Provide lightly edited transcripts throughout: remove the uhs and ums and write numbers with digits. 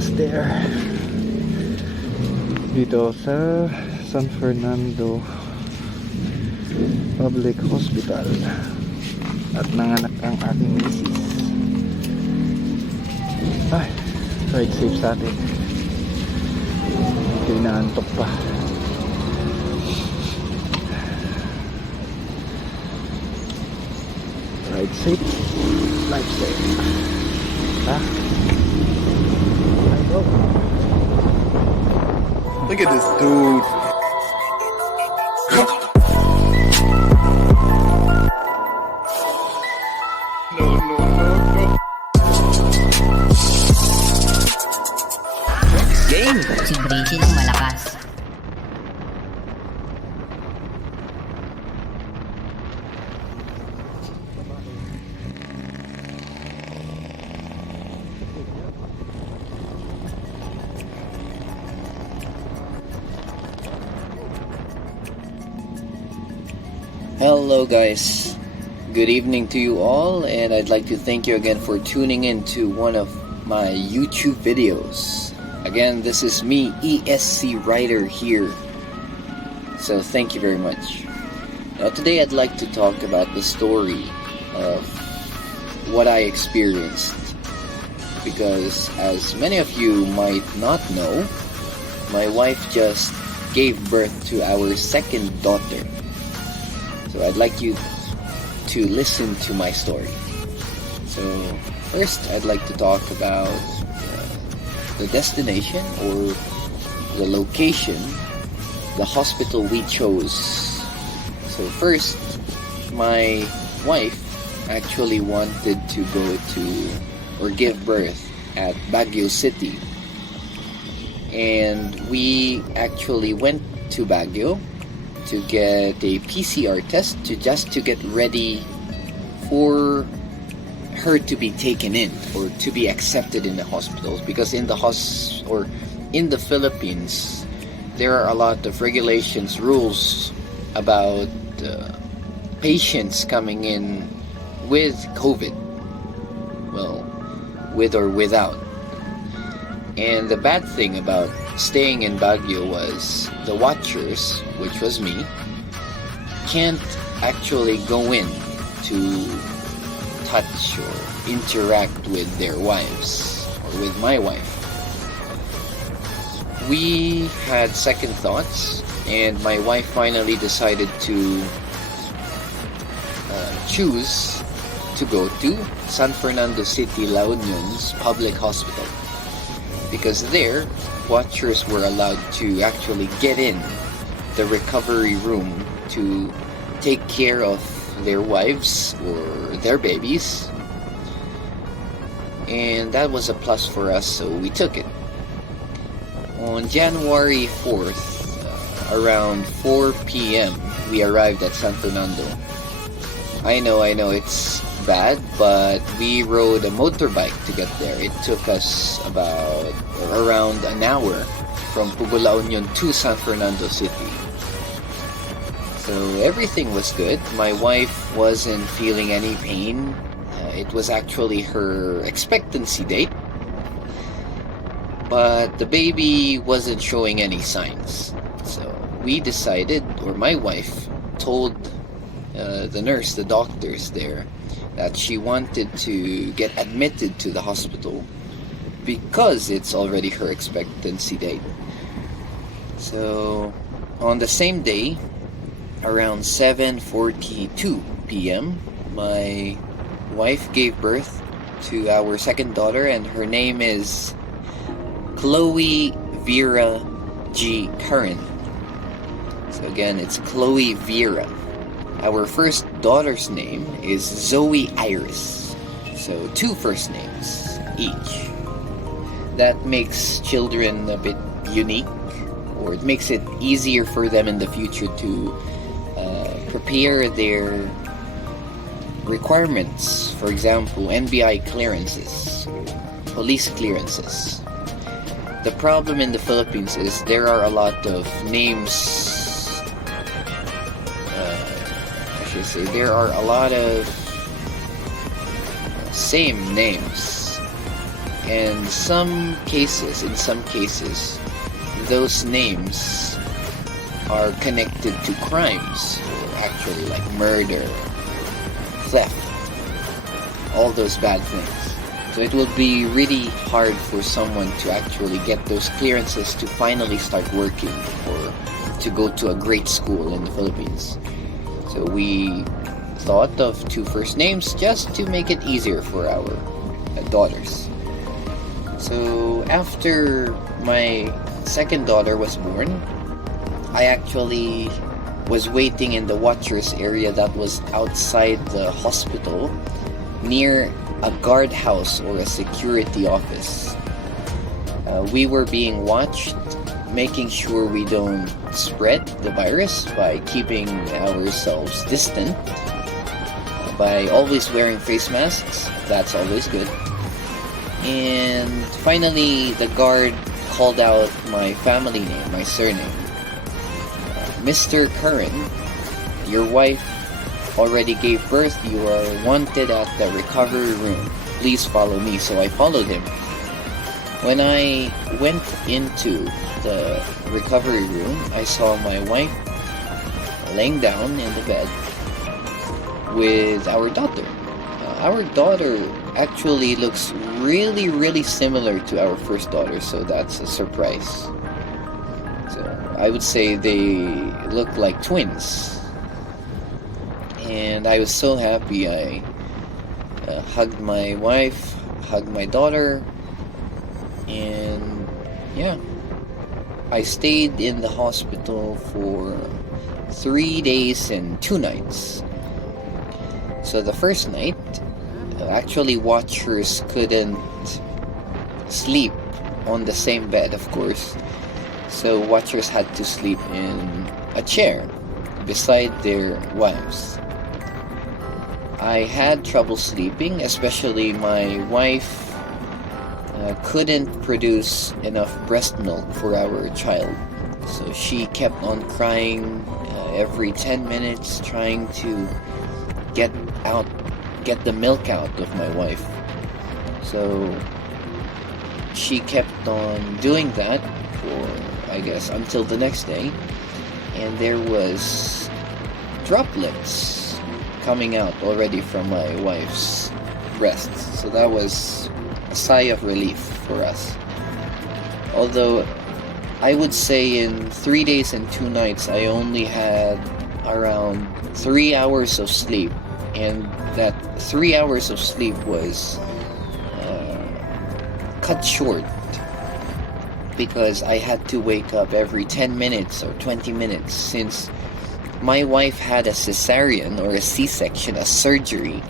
malakas there. Dito sa San Fernando Public Hospital. At nanganak ang aking misis. Ay, ride safe sa atin. Hindi naantok pa. Ride safe, life safe. Ha? I go. Look at this dude. No. Game! Si Brady ng malakas. Hello guys, good evening to you all, and I'd like to thank you again for tuning in to one of my YouTube videos. Again, this is me, ESC Writer here, so thank you very much. Now today I'd like to talk about the story of what I experienced, because as many of you might not know, my wife just gave birth to our second daughter. So I'd like you to listen to my story. So first, I'd like to talk about the destination or the location, the hospital we chose. So first, my wife actually wanted to go to or give birth at Baguio City. And we actually went to Baguio to get a PCR test to get ready for her to be taken in or to be accepted in the hospitals, because in the Philippines there are a lot of regulations, rules about patients coming in with COVID, well, with or without. And the bad thing about staying in Baguio was the watchers, which was me, can't actually go in to touch or interact with their wives or with my wife. We had second thoughts, and my wife finally decided to choose to go to San Fernando City, La Union's public hospital, because there, watchers were allowed to actually get in the recovery room to take care of their wives or their babies. And that was a plus for us, so we took it. On January 4th, around 4 p.m., we arrived at San Fernando. I know, it's bad, but we rode a motorbike to get there. It took us around an hour from Pugo, La Union to San Fernando City. So everything was good. My wife wasn't feeling any pain. It was actually her expectancy date, but the baby wasn't showing any signs. So we decided, or my wife told the nurse, the doctors there, that she wanted to get admitted to the hospital because it's already her expectancy date. So on the same day, around 7:42 p.m., my wife gave birth to our second daughter, and her name is Chloe Vera G. Curran. So again, it's Chloe Vera. Our first daughter's name is Zoe Iris. So 2 first names each. That makes children a bit unique, or it makes it easier for them in the future to prepare their requirements. For example, NBI clearances, police clearances. The problem in the Philippines is there are a lot of names. There are a lot of same names, And in some cases, those names are connected to crimes, or actually like murder, theft, all those bad things. So it will be really hard for someone to actually get those clearances to finally start working or to go to a great school in the Philippines. So we thought of 2 first names just to make it easier for our daughters. So after my second daughter was born, I actually was waiting in the watchers area that was outside the hospital near a guard house or a security office. We were being watched, making sure we don't spread the virus by keeping ourselves distant, by always wearing face masks. That's always good. And finally, the guard called out my family name, my surname. Mr. Curran, your wife already gave birth. You are wanted at the recovery room. Please follow me. So I followed him. When I went into the recovery room, I saw my wife laying down in the bed with our daughter. Our daughter actually looks really, really similar to our first daughter, so that's a surprise. So I would say they look like twins. And I was so happy. I hugged my wife, hugged my daughter, and yeah, I stayed in the hospital for 3 days and 2 nights. So the first night, actually watchers couldn't sleep on the same bed, of course. So watchers had to sleep in a chair beside their wives. I had trouble sleeping, especially my wife couldn't produce enough breast milk for our child. So she kept on crying every 10 minutes, trying to get the milk out of my wife. So she kept on doing that for, I guess, until the next day. And there was droplets coming out already from my wife's breasts. So that was a sigh of relief for us. Although I would say in 3 days and 2 nights I only had around 3 hours of sleep, and that 3 hours of sleep was cut short because I had to wake up every 10 minutes or 20 minutes since my wife had a cesarean or a C-section, a surgery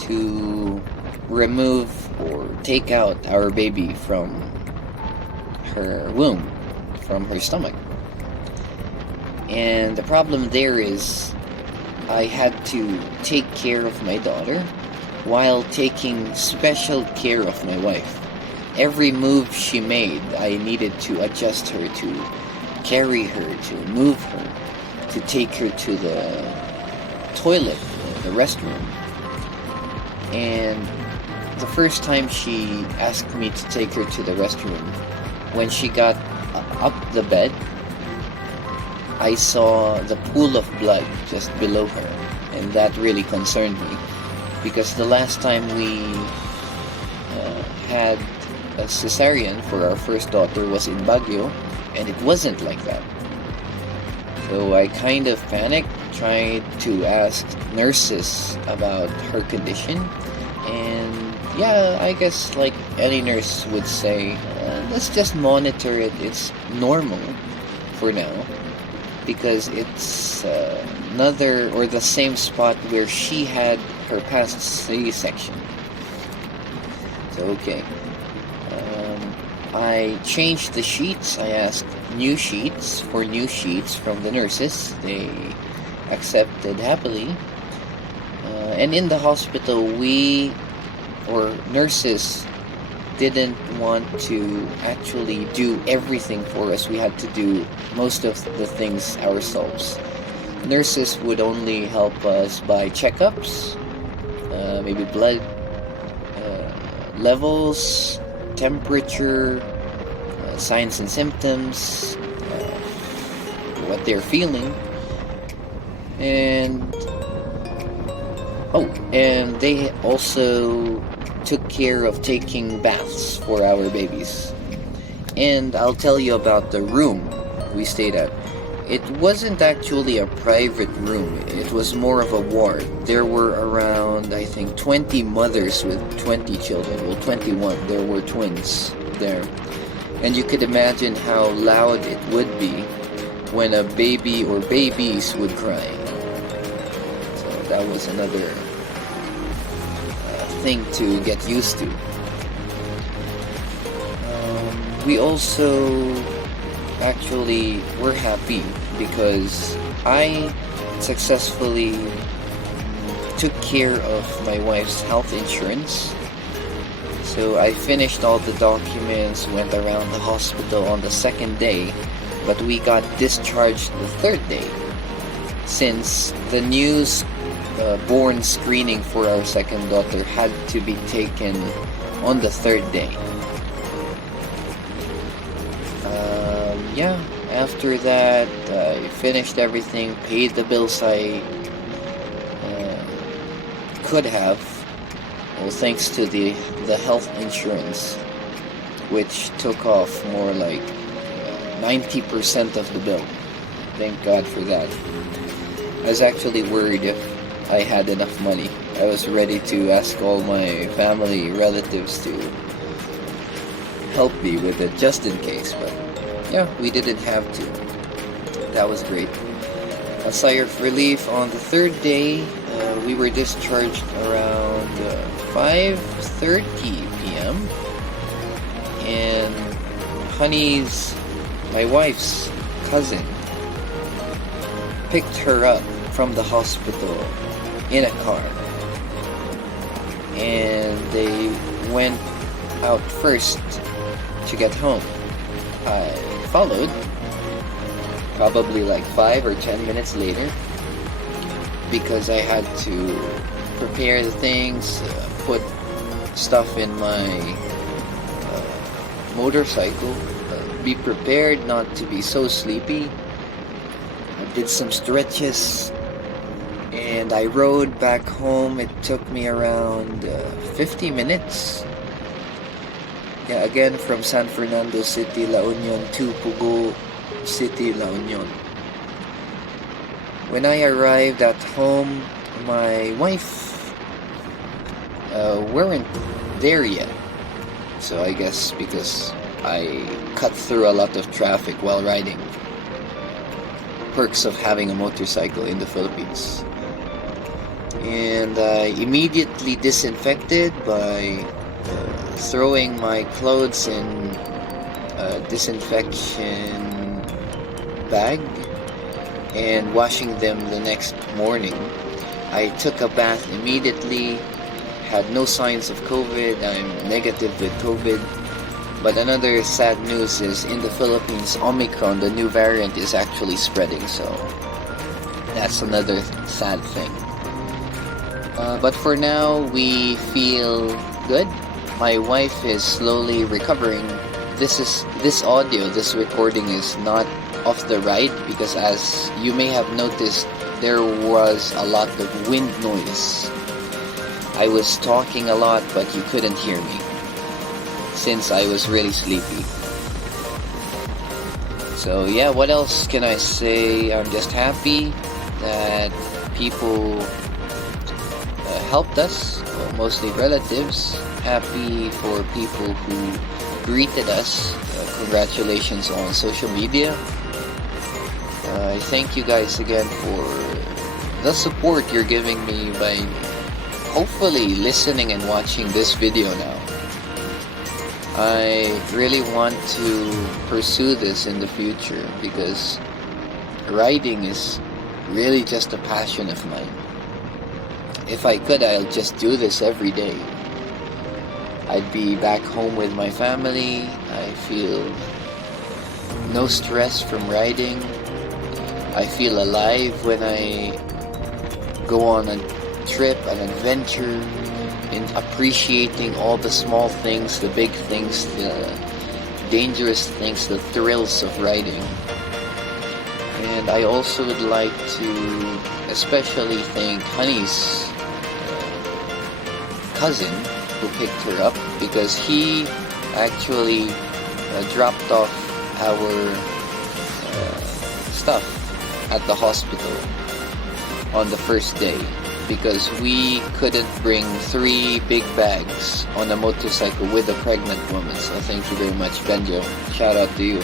to remove or take out our baby from her womb, from her stomach. And the problem there is I had to take care of my daughter while taking special care of my wife. Every move she made, I needed to adjust her, to carry her, to move her, to take her to the toilet, the restroom. And the first time she asked me to take her to the restroom, when she got up the bed, I saw the pool of blood just below her, and that really concerned me because the last time we had a cesarean for our first daughter was in Baguio, and it wasn't like that. So I kind of panicked, tried to ask nurses about her condition, and yeah, I guess like any nurse would say, let's just monitor it. It's normal for now because it's another or the same spot where she had her past C-section. So okay. I changed the sheets. I asked new sheets from the nurses. They accepted happily. And in the hospital, nurses didn't want to actually do everything for us. We had to do most of the things ourselves. Nurses would only help us by checkups, maybe blood levels, temperature, signs and symptoms, what they're feeling, and and they also took care of taking baths for our babies. And I'll tell you about the room we stayed at. It wasn't actually a private room. It was more of a ward. There were around, I think, 20 mothers with 20 children. Well, 21. There were twins there. And you could imagine how loud it would be when a baby or babies would cry. So that was another thing to get used to. We also actually were happy because I successfully took care of my wife's health insurance. So I finished all the documents, went around the hospital on the second day, but we got discharged the third day since the born screening for our second daughter had to be taken on the third day. After that, I finished everything, paid the bills I could have, well, thanks to the health insurance, which took off more like 90% of the bill. Thank God for that. I was actually worried if I had enough money. I was ready to ask all my family, relatives to help me with it just in case, but yeah, we didn't have to. That was great. A sigh of relief. On the third day, we were discharged around 5:30 p.m. And my wife's cousin, picked her up from the hospital in a car. And they went out first to get home. I followed, probably like 5 or 10 minutes later, because I had to prepare the things, put stuff in my motorcycle, be prepared not to be so sleepy. I did some stretches, and I rode back home. It took me around 50 minutes. Yeah, again from San Fernando City, La Union to Pugo City, La Union. When I arrived at home, my wife weren't there yet. So I guess because I cut through a lot of traffic while riding. Perks of having a motorcycle in the Philippines. And I immediately disinfected by throwing my clothes in a disinfection bag and washing them the next morning. I took a bath immediately, had no signs of COVID. I'm negative with COVID. But another sad news is in the Philippines, Omicron, the new variant, is actually spreading. So that's another sad thing. But for now, we feel good. My wife is slowly recovering. This recording is not of the ride because, as you may have noticed, there was a lot of wind noise. I was talking a lot, but you couldn't hear me since I was really sleepy. So yeah, what else can I say? I'm just happy that people helped us, well, mostly relatives. Happy for people who greeted us. Congratulations on social media. I thank you guys again for the support you're giving me by hopefully listening and watching this video now. I really want to pursue this in the future because riding is really just a passion of mine. If I could, I'll just do this every day. I'd be back home with my family. I feel no stress from riding. I feel alive when I go on a trip, an adventure. in appreciating all the small things, the big things, the dangerous things, the thrills of riding. And I also would like to especially thank Honey's cousin who picked her up, because he actually dropped off our stuff at the hospital on the first day, because we couldn't bring 3 big bags on a motorcycle with a pregnant woman. So thank you very much, Benjo. Shout out to you.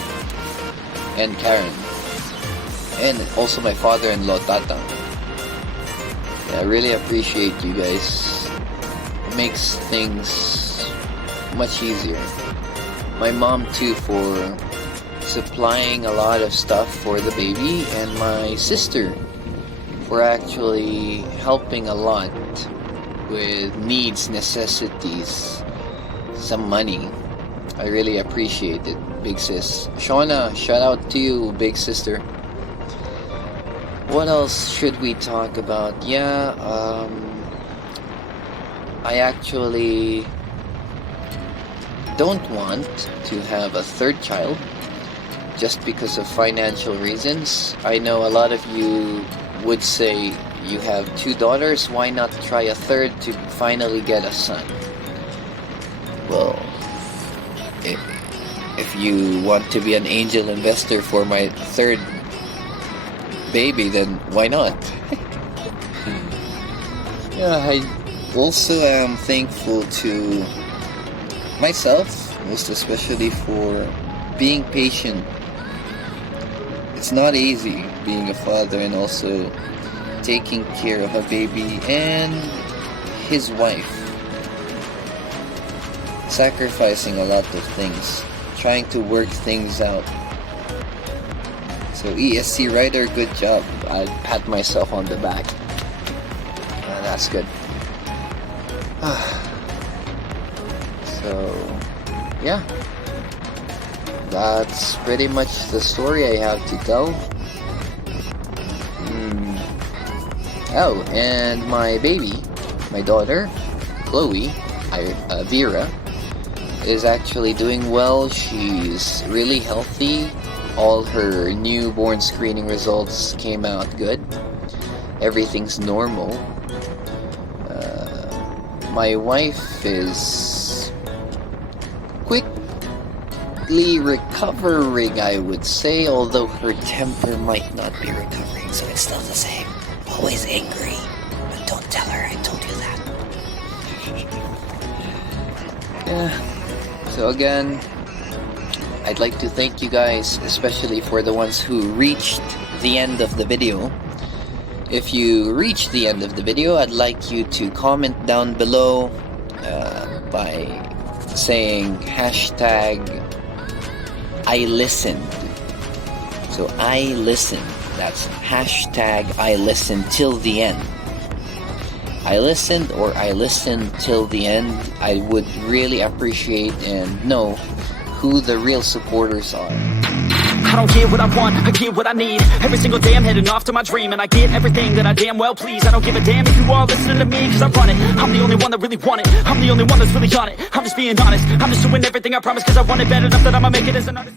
And Karen. And also my father-in-law, Tatang. Yeah, I really appreciate you guys. It makes things much easier. My mom too, for supplying a lot of stuff for the baby, and my sister for actually helping a lot with needs, necessities, some money. I really appreciate it, big sis. Shauna, shout out to you, big sister. What else should we talk about? Yeah, I actually don't want to have a third child just because of financial reasons. I know a lot of you would say you have 2 daughters, why not try a third to finally get a son? Well, if you want to be an angel investor for my third baby, then why not? Yeah, I also am thankful to myself, most especially for being patient. It's not easy being a father and also taking care of a baby and his wife. Sacrificing a lot of things, trying to work things out. So ESC rider, good job. I pat myself on the back. That's good. So, yeah. That's pretty much the story I have to tell. Oh, and my baby, my daughter, Chloe, Vera, is actually doing well. She's really healthy. All her newborn screening results came out good. Everything's normal. My wife is quickly recovering, I would say, although her temper might not be recovering, so it's still the same. Always angry, but don't tell her I told you that. Yeah. So again, I'd like to thank you guys, especially for the ones who reached the end of the video. If you reached the end of the video, I'd like you to comment down below by saying hashtag I listened. So I listened. That's hashtag I listened till the end. I listened or I listened till the end. I would really appreciate and know who the real supporters are. I don't get what I want, I get what I need. Every single day I'm heading off to my dream, and I get everything that I damn well please. I don't give a damn if you all listening to me, cause I run it. I'm the only one that really want it. I'm the only one that's really on it. I'm just being honest. I'm just doing everything I promised, cause I want it bad enough that I'ma make it as an artist.